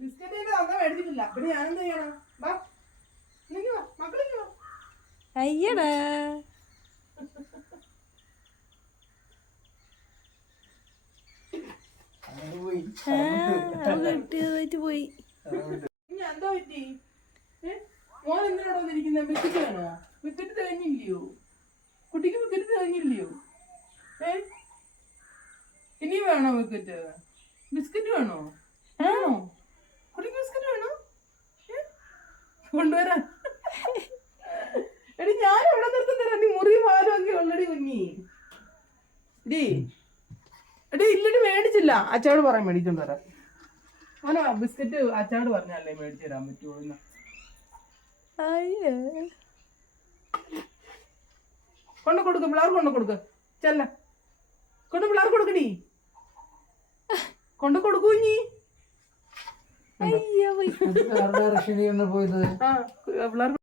Biscuit അമ്മ മേടിച്ചിട്ടില്ല. പിന്നെ ഞാനെന്ത് ചെയ്യണം? വാ മക്കളിങ്ങ അയ്യടാ കിട്ടിയതായിട്ട് പോയി. ഇനി എന്താ പറ്റി? മോൻ എന്തിനാണോ വന്നിരിക്കുന്നത്? ബിസ്ക്കറ്റ് വേണോ? ബിസ്ക്കറ്റ് തികഞ്ഞില്ലയോ? കുട്ടിക്ക് ബിസ്ക്കറ്റ് തികഞ്ഞില്ലയോ? ഇനി വേണോ ബിസ്ക്കറ്റ്? ബിസ്ക്കറ്റ് വേണോ? വേണോ? കുട്ടിക്ക് ബിസ്ക്കറ്റ് വേണോ? കൊണ്ടുവരാൻ. എടി ഞാൻ എവിടെ നിർത്തി തരാം? നീ മുറി പാലും ഒക്കെ ഉള്ളടി കുഞ്ഞി. എടി ഇല്ലടി മേടിച്ചില്ല. അച്ചാട് പറയാൻ മേടിച്ചോണ്ട് വരാം. അങ്ങനെ ബിസ്ക്കറ്റ് അച്ചാട് പറഞ്ഞല്ലേ മേടിച്ചു തരാൻ പറ്റുള്ളൂ. കൊണ്ടു കൊടുക്ക്, പിള്ളേർക്ക് കൊണ്ടു കൊടുക്ക്. ചെല്ല കൊണ്ട് പിള്ളേർക്ക് കൊടുക്കടി. കൊണ്ടു കൊടുക്കൂ ഇനി. അയ്യോ പിള്ളേർക്ക്